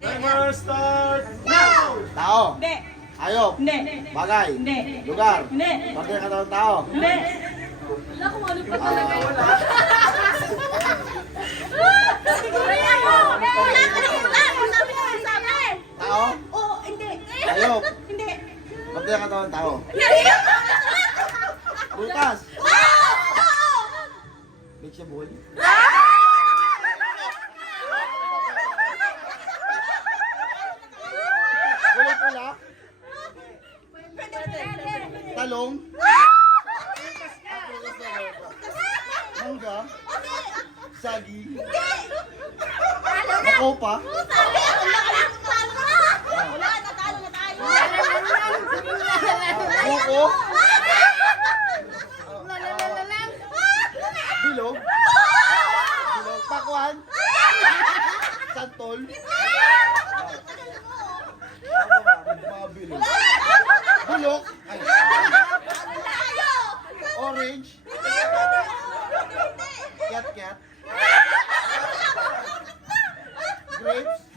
Timer start now! Tao. Hindi. Hayop. Hindi. Bagay. Hindi. Lugar. Hindi. Ng katawan ng tao. Hindi. Wala kung ano pa talaga yun. Ka. Tao. Oo, hindi. Hayop. Hindi. Ng katawan ng tao. Hindi. Butas. Oo! Vegetable. Kulay pula. Talong. Mangga. Sagi. Makopa. Buko. Bilog. Bilog. Pakwan. Santol. Ano Ay. Orange. Cat cat. Grapes.